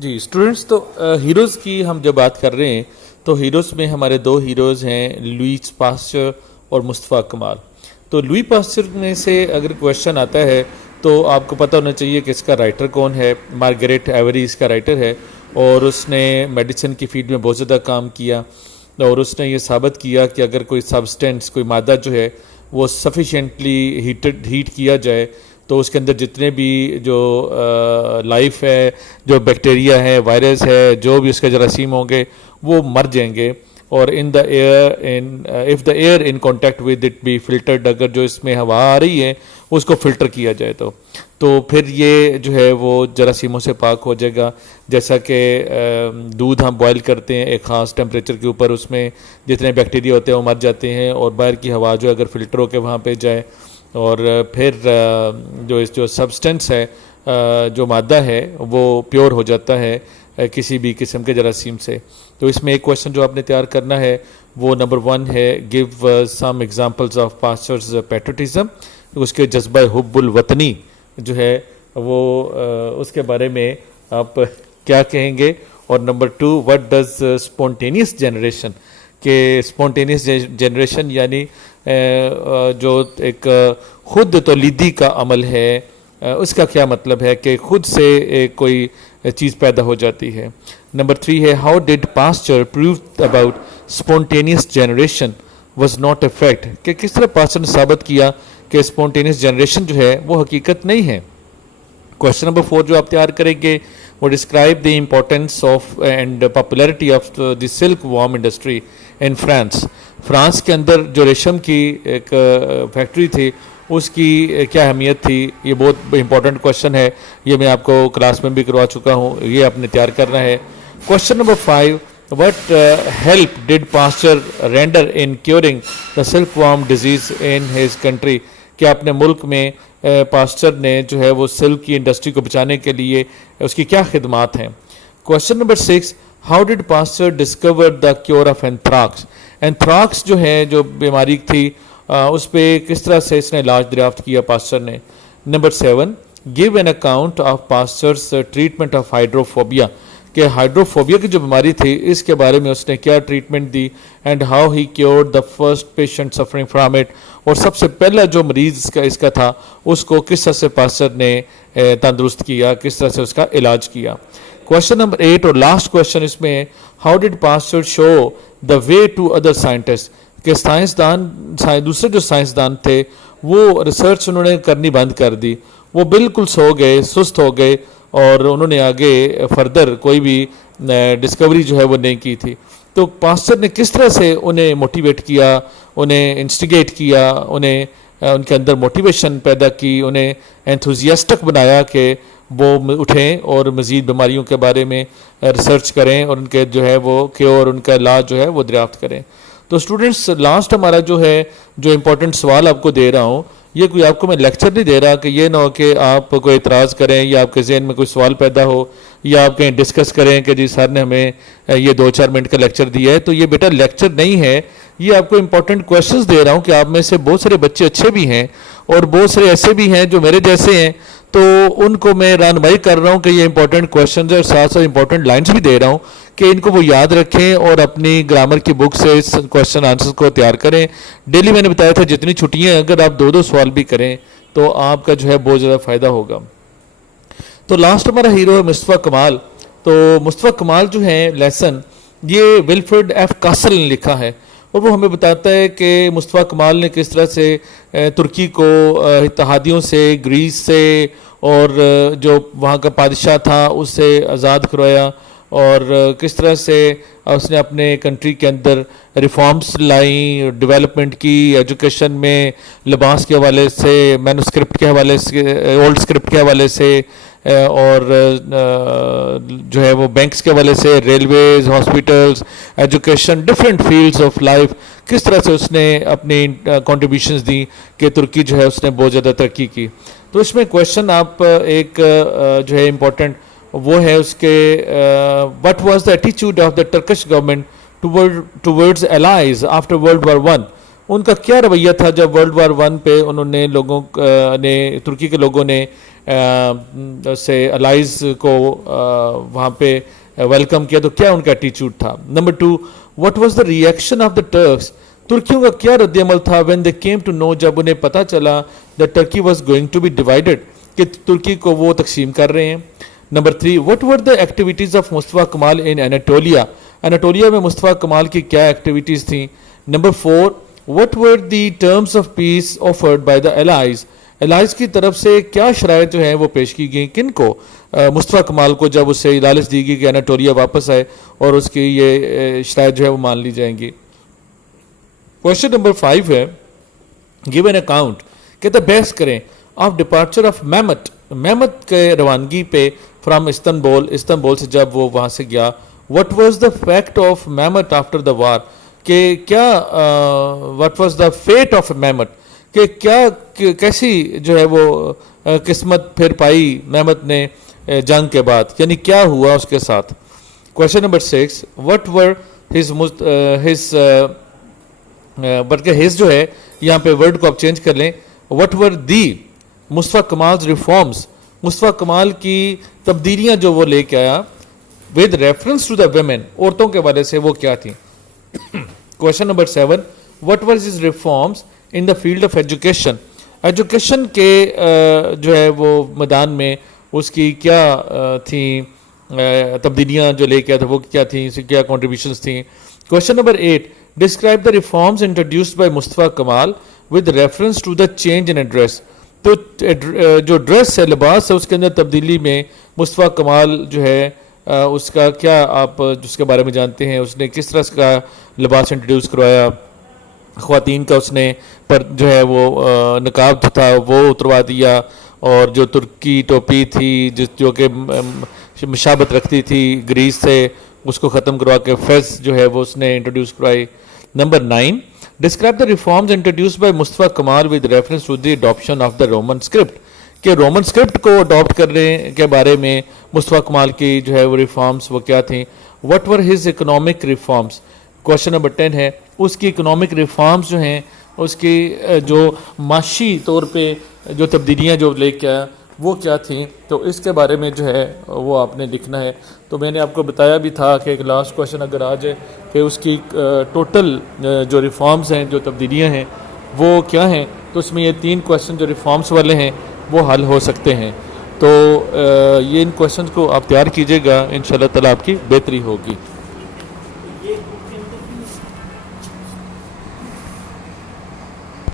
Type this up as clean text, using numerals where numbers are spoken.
جی students, تو heroes کی ہم جب بات کر رہے ہیں تو ہیروز میں ہمارے دو ہیروز ہیں، لوئس پاسچر اور مصطفیٰ کمال. تو لوئی پاسچر میں سے اگر کویشچن آتا ہے تو آپ کو پتہ ہونا چاہیے کہ اس کا رائٹر کون ہے. مارگریٹ ایوری اس کا رائٹر ہے، اور اس نے میڈیسن کی فیلڈ میں بہت زیادہ کام کیا، اور اس نے یہ ثابت کیا کہ اگر کوئی سبسٹینس، کوئی مادہ جو ہے وہ سفیشینٹلی ہیٹ کیا جائے تو اس کے اندر جتنے بھی جو لائف ہے، جو بیکٹیریا ہے، وائرس ہے، جو بھی اس کے جراثیم ہوں گے وہ مر جائیں گے. اور in the air of the air in contact with it be filtered, اگر جو اس میں ہوا آ رہی ہے اس کو فلٹر کیا جائے تو پھر یہ جو ہے وہ جراثیموں سے پاک ہو جائے گا. جیسا کہ دودھ ہم بوائل کرتے ہیں ایک خاص ٹیمپریچر کے اوپر، اس میں جتنے بیکٹیریا ہوتے ہیں وہ مر جاتے ہیں، اور باہر کی ہوا جو اگر فلٹر ہو کے وہاں پہ جائے اور پھر جو سبسٹنس ہے، جو مادہ ہے وہ پیور ہو جاتا ہے کسی بھی قسم کے جراثیم سے. تو اس میں ایک کویشچن جو آپ نے تیار کرنا ہے وہ نمبر 1 ہے، give some examples of Pasteur's patriotism. اس کے جذبہ حب الوطنی جو ہے وہ اس کے بارے میں آپ کیا کہیں گے. اور number 2، what does spontaneous generation, کہ اسپونٹینیس جنریشن یعنی جو ایک خود تولیدی کا عمل ہے، اس کا کیا مطلب ہے کہ خود سے کوئی چیز پیدا ہو جاتی ہے. نمبر 3 ہے، how did Pasteur prove about spontaneous generation was not a fact, کہ کس طرح پاسچر نے ثابت کیا کہ اسپونٹینیس جنریشن جو ہے وہ حقیقت نہیں ہے. کویشچن نمبر 4 جو آپ تیار کریں گے وہ describe the importance of and popularity of the silk warm industry in France. France کے اندر جو ریشم کی ایک فیکٹری تھی اس کی کیا اہمیت تھی. یہ بہت امپورٹنٹ کویشچن ہے، یہ میں آپ کو کلاس میں بھی کروا چکا ہوں، یہ آپ نے تیار کرنا ہے. Question number 5، what help did Pasteur render in curing the silk worm disease in his country, کہ اپنے ملک میں پاسچر نے جو ہے وہ سلک کی انڈسٹری کو بچانے کے لیے اس کی کیا خدمات ہیں. Question number 6، how did Pasteur discover the cure of anthrax. Anthrax جو ہے جو بیماری تھی اس پہ کس طرح سے اس نے علاج دریافت کیا پاسچر نے. Number 7، give an account of Pasteur's treatment of hydrophobia, کہ ہائیڈروفوبیا کی جو بیماری تھی اس کے بارے میں اس نے کیا treatment the. And how he cured the first patient suffering from it, اور سب سے پہلا جو مریض اس کا تھا اس کو کس طرح سے پاسچر نے تندرست کیا، کس طرح سے اس کا علاج کیا. کویشچن نمبر 8 اور لاسٹ کویشچن اس میں ہے، how did Pasteur show the way to other scientist, کہ سائنسدان دوسرے جو سائنسدان تھے وہ ریسرچ انہوں نے کرنی بند کر دی، وہ بالکل سو گئے، سست ہو گئے، اور انہوں نے آگے فردر کوئی بھی ڈسکوری جو ہے وہ نہیں کی تھی. تو پاسچر نے کس طرح سے انہیں موٹیویٹ کیا، انہیں انسٹیگیٹ کیا، انہیں ان کے اندر موٹیویشن پیدا کی، انہیں انتھوزیاسٹک بنایا کہ وہ اٹھیں اور مزید بیماریوں کے بارے میں ریسرچ کریں اور ان کے جو ہے وہ کیور، ان کا علاج جو ہے وہ دریافت کریں. تو اسٹوڈنٹس، لاسٹ ہمارا جو ہے جو امپورٹنٹ سوال آپ کو دے رہا ہوں، یہ کوئی آپ کو میں لیکچر نہیں دے رہا کہ یہ نہ ہو کہ آپ کوئی اعتراض کریں یا آپ کے ذہن میں کوئی سوال پیدا ہو یا آپ کہیں ڈسکس کریں کہ جی سر نے ہمیں یہ 2-4 منٹ کا لیکچر دیا ہے. تو یہ بیٹا لیکچر نہیں ہے، یہ آپ کو امپورٹنٹ کویشچنز دے رہا ہوں کہ آپ میں سے بہت سارے بچے اچھے بھی ہیں اور بہت سارے ایسے بھی ہیں جو میرے جیسے ہیں، تو ان کو میں رہنمائی کر رہا ہوں کہ یہ امپورٹنٹ کویشچنز ہیں، اور ساتھ ساتھ امپورٹنٹ لائنز بھی دے رہا ہوں کہ ان کو وہ یاد رکھیں اور اپنی گرامر کی بک سے اس کویشچن آنسر کو تیار کریں. ڈیلی میں نے بتایا تھا جتنی چھٹیاں ہیں اگر آپ 2 سوال بھی کریں تو آپ کا جو ہے بہت زیادہ فائدہ ہوگا. تو لاسٹ ہمارا ہیرو ہے مصطفیٰ کمال. تو مصطفیٰ کمال جو ہے لیسن یہ ولفریڈ ایف کاسل نے لکھا ہے، اور وہ ہمیں بتاتا ہے کہ مصطفیٰ کمال نے کس طرح سے ترکی کو اتحادیوں سے، گریس سے اور جو وہاں کا بادشاہ تھا اس سے آزاد کروایا، اور کس طرح سے اس نے اپنے کنٹری کے اندر ریفارمز لائیں، ڈیولپمنٹ کی، ایجوکیشن میں، لباس کے حوالے سے، مینوسکرپٹ کے حوالے سے، اولڈ اسکرپٹ کے حوالے سے، اور جو ہے وہ بینکس کے حوالے سے، railways, hospitals, education, different fields of life, کس طرح سے اس نے اپنی کنٹریبیوشنز دی کہ ترکی جو ہے اس نے بہت زیادہ ترقی کی. تو اس میں کویشچن آپ ایک جو ہے امپورٹنٹ وہ ہے اس کے، وٹ واز دا ایٹیچیوڈ of the Turkish government towards allies after World War 1. ان کا کیا رویہ تھا جب ورلڈ وار ون پہ انہوں نے لوگوں نے ترکی کے لوگوں نے سے الائز کو وہاں پہ ویلکم کیا، تو کیا ان کا ایٹیچیوڈ تھا؟ Number 2، what was the reaction of the tricks, ترکیوں کا کیا رد عمل تھا when they came to know, جب انہیں پتہ چلا that Turkey was going to be divided, کہ ترکی کو وہ تقسیم کر رہے ہیں۔ Number 3، what were the activities of مصطفیٰ کمال ان اناٹولیا، اناٹولیا میں مصطفیٰ کمال کی کیا ایکٹیویٹیز تھیں؟ Number 4، what were the terms of peace offered by the allies, allies کی طرف سے کیا شرائط جو ہیں وہ پیش کی گئیں کن کو؟ مصطفیٰ کمال کو، جب اس سے لالچ دی گئی کہ اناٹولیا واپس آئے اور اس کی یہ شرائط جو ہے وہ مان لی جائیں گی۔ کوشچن نمبر 5 ہے، گیو این اکاؤنٹ، کہتے بحث کریں آف ڈپارچر آف محمد، محمد کے روانگی پہ فرام استنبول، استنبول سے جب وہ وہاں سے گیا۔ What was the fact of Muhammad after the war, کہ کیا what was the fate of Muhammad, کہ کیا کیسی جو ہے وہ قسمت پھر پائی محمد نے جنگ کے بعد، یعنی کیا ہوا اس کے ساتھ۔ Question number 6، what were his بلکہ ہز جو ہے یہاں پہ ورڈ کو آپ چینج کر لیں، what were the Mustafa Kamal reforms, مصطفیٰ کمال کی تبدیلیاں جو وہ لے کے آیا، with reference to the women, عورتوں کے والے سے وہ کیا تھیں۔ Question number 7، what were his reforms in the field of education, education کے جو ہے وہ میدان میں اس کی کیا تھیں تبدیلیاں جو لے کے آیا تھا، وہ کیا تھیں، اس کی کیا کنٹریبیوشنز تھیں۔ Question number 8، describe the reforms introduced by Mustafa Kemal with reference to the change in address, تو جو ڈریس ہے، لباس ہے، اس کے اندر تبدیلی میں مصطفیٰ کمال جو ہے اس کا کیا آپ جس کے بارے میں جانتے ہیں، اس نے کس طرح کا لباس انٹروڈیوس کروایا، خواتین کا اس نے پر جو ہے وہ نقاب تھا وہ اتروا دیا، اور جو ترکی ٹوپی تھی جو کہ مشابت رکھتی تھی گریس سے، اس کو ختم کروا کے فیز جو ہے وہ اس نے انٹروڈیوس کروائی۔ Number 9، describe the reforms introduced by Mustafa Kemal with reference to the adoption of the Roman script, کہ رومن اسکرپٹ کو اڈاپٹ کرنے کے بارے میں مصطفیٰ کمال کی جو ہے وہ ریفارمز وہ کیا تھیں۔ What were his economic reforms, question number 10 ہے، اس کی اکنامک ریفارمز جو ہیں، اس کی جو معاشی طور پہ جو تبدیلیاں جو لے کے آیا وہ کیا تھیں، تو اس کے بارے میں جو ہے وہ آپ نے لکھنا ہے۔ تو میں نے آپ کو بتایا بھی تھا کہ ایک لاسٹ کوشچن اگر آ جائے کہ اس کی ٹوٹل جو ریفارمز ہیں، جو تبدیلیاں ہیں وہ کیا ہیں، تو اس میں یہ 3 کوشچن جو ریفارمز والے ہیں وہ حل ہو سکتے ہیں۔ تو یہ ان کوشچنز کو آپ تیار کیجیے گا، انشاءاللہ تعالیٰ آپ کی بہتری ہوگی۔